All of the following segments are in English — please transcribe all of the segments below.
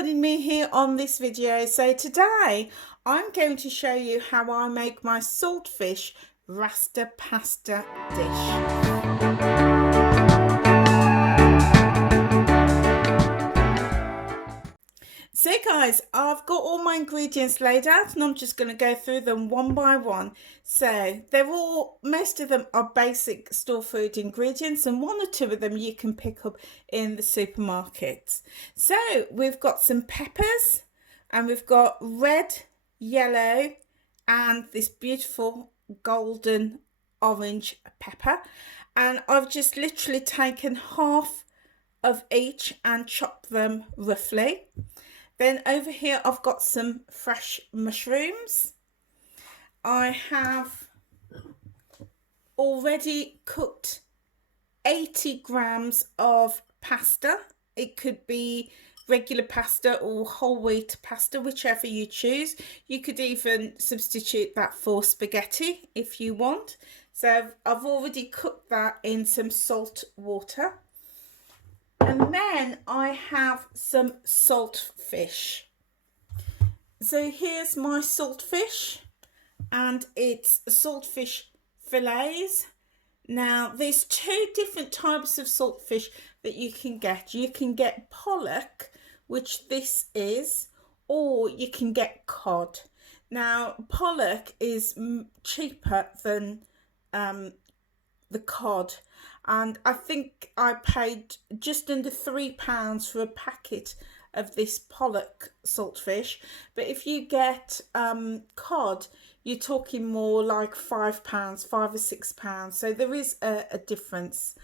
joining me here on this video. So today I'm going to show you how I make my saltfish Rasta pasta dish. So guys, I've got all my ingredients laid out and I'm just going to go through them one by one. So most of them are basic store food ingredients, and one or two of them you can pick up in the supermarkets. So we've got some peppers, and we've got red, yellow, and this beautiful golden orange pepper. And I've just literally taken half of each and chopped them roughly. Then over here I've got some fresh mushrooms. I have already cooked 80 grams of pasta. It could be regular pasta or whole wheat pasta, whichever you choose. You could even substitute that for spaghetti if you want. So I've already cooked that in some salt water. And then I have some saltfish. So here's my saltfish, and it's saltfish fillets. Now there's two different types of saltfish that you can get. You can get pollock, which this is, or you can get cod. Now pollock is cheaper than the cod, and I think I paid just under £3 for a packet of this pollock saltfish. But if you get cod, you're talking more like £5, £5 or £6. So there is a difference.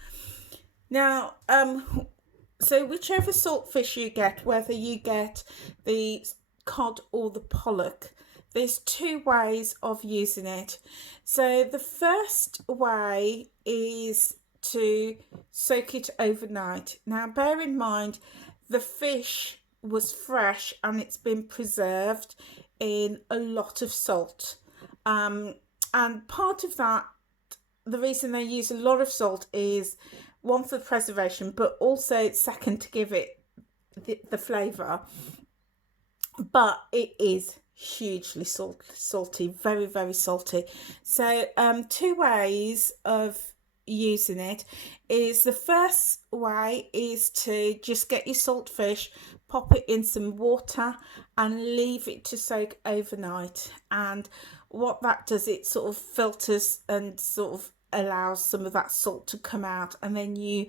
Now so whichever saltfish you get, whether you get the cod or the pollock, there's two ways of using it. So the first way is to soak it overnight. Now bear in mind the fish was fresh and it's been preserved in a lot of salt, and part of that, the reason they use a lot of salt is one, for preservation, but also second, to give it the flavour. But it is hugely salty, very, very salty. So two ways of using it is, the first way is to just get your saltfish, pop it in some water and leave it to soak overnight. And what that does, it sort of filters and sort of allows some of that salt to come out, and then you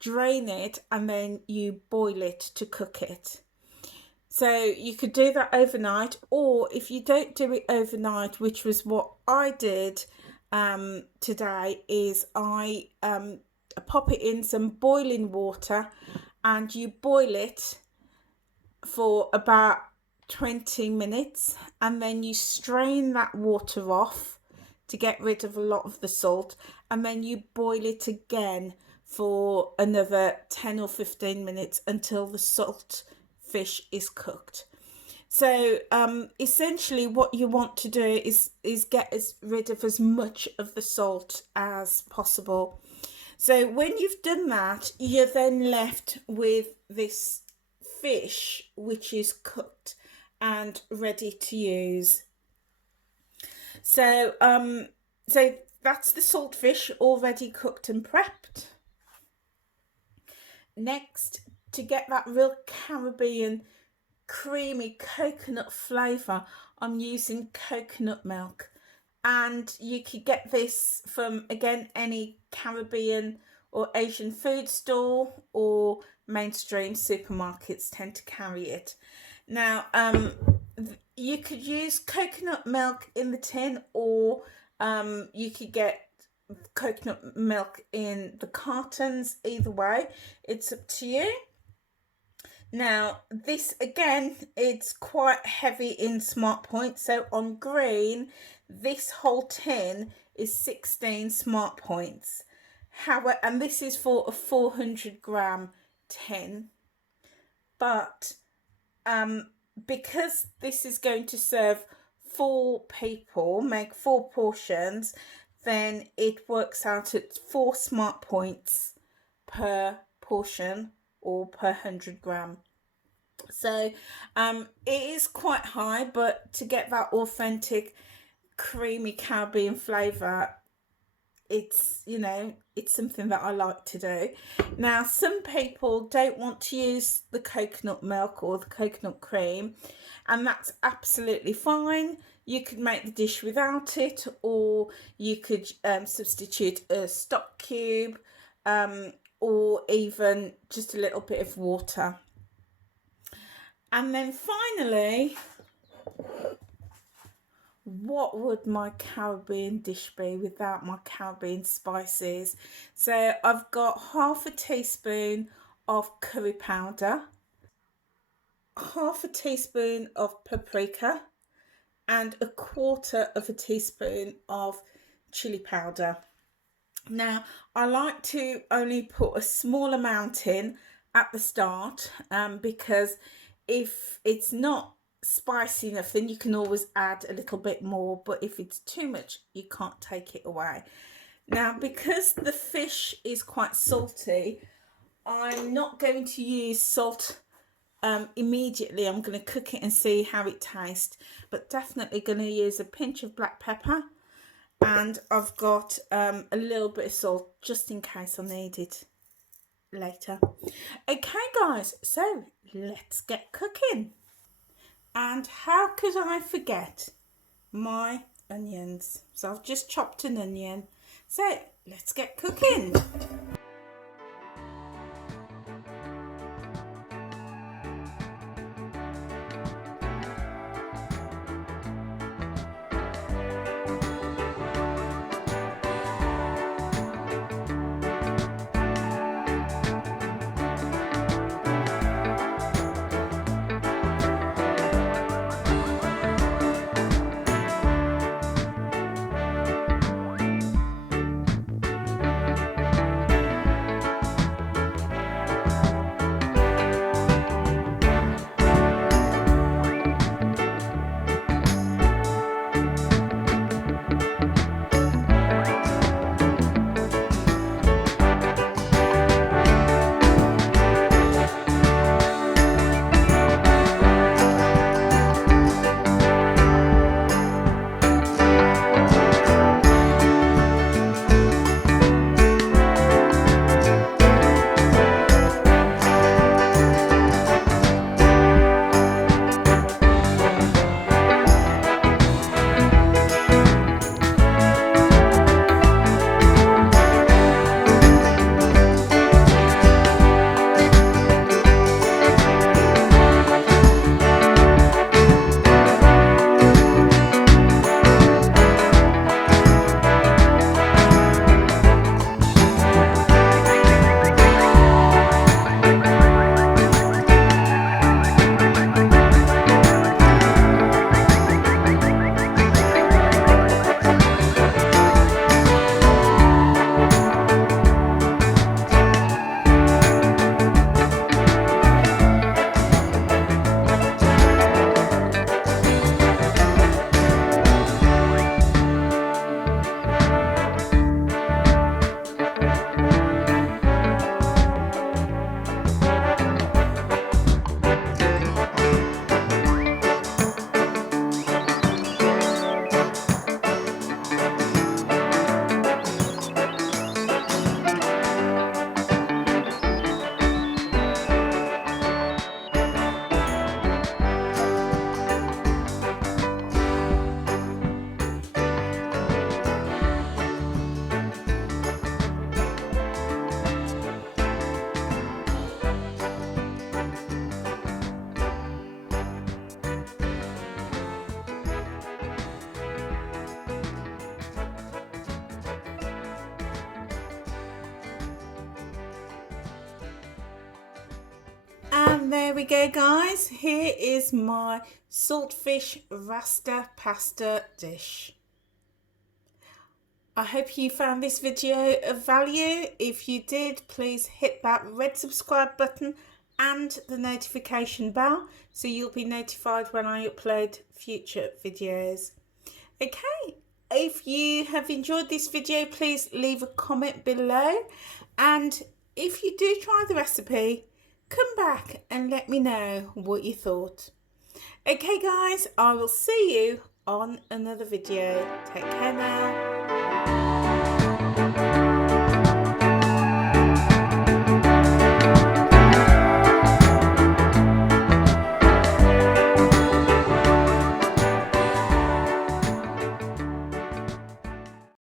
drain it and then you boil it to cook it. So you could do that overnight, or if you don't do it overnight, which was what I did today, is I pop it in some boiling water and you boil it for about 20 minutes, and then you strain that water off to get rid of a lot of the salt, and then you boil it again for another 10 or 15 minutes until the salt fish is cooked. So essentially what you want to do is get rid of as much of the salt as possible. So when you've done that, you're then left with this fish which is cooked and ready to use. So so that's the saltfish already cooked and prepped. Next, to get that real Caribbean creamy coconut flavour, I'm using coconut milk, and you could get this from, again, any Caribbean or Asian food store, or mainstream supermarkets tend to carry it. Now you could use coconut milk in the tin, or you could get coconut milk in the cartons. Either way, it's up to you. Now this, again, it's quite heavy in smart points. So on green, this whole tin is 16 smart points. However, and this is for a 400 gram tin, but because this is going to serve 4 people, make 4 portions, then it works out at 4 smart points per portion, or per 100 gram. So it is quite high, but to get that authentic creamy Caribbean flavour, it's, you know, it's something that I like to do. Now, some people don't want to use the coconut milk or the coconut cream, and that's absolutely fine. You could make the dish without it, or you could substitute a stock cube, or even just a little bit of water. And then finally, what would my Caribbean dish be without my Caribbean spices? So I've got half a teaspoon of curry powder, half a teaspoon of paprika, and a quarter of a teaspoon of chili powder. Now, I like to only put a small amount in at the start, because if it's not spicy enough, then you can always add a little bit more, but if it's too much, you can't take it away. Now, because the fish is quite salty, I'm not going to use salt immediately. I'm going to cook it and see how it tastes, but definitely going to use a pinch of black pepper, and I've got a little bit of salt just in case I need it later. Okay guys, so let's get cooking. And how could I forget my onions? So I've just chopped an onion, so let's get cooking. And there we go guys, here is my saltfish Rasta pasta dish. I hope you found this video of value. If you did, please hit that red subscribe button and the notification bell so you'll be notified when I upload future videos. Okay, if you have enjoyed this video, please leave a comment below, and if you do try the recipe, come back and let me know what you thought. Okay guys, I will see you on another video. Take care now.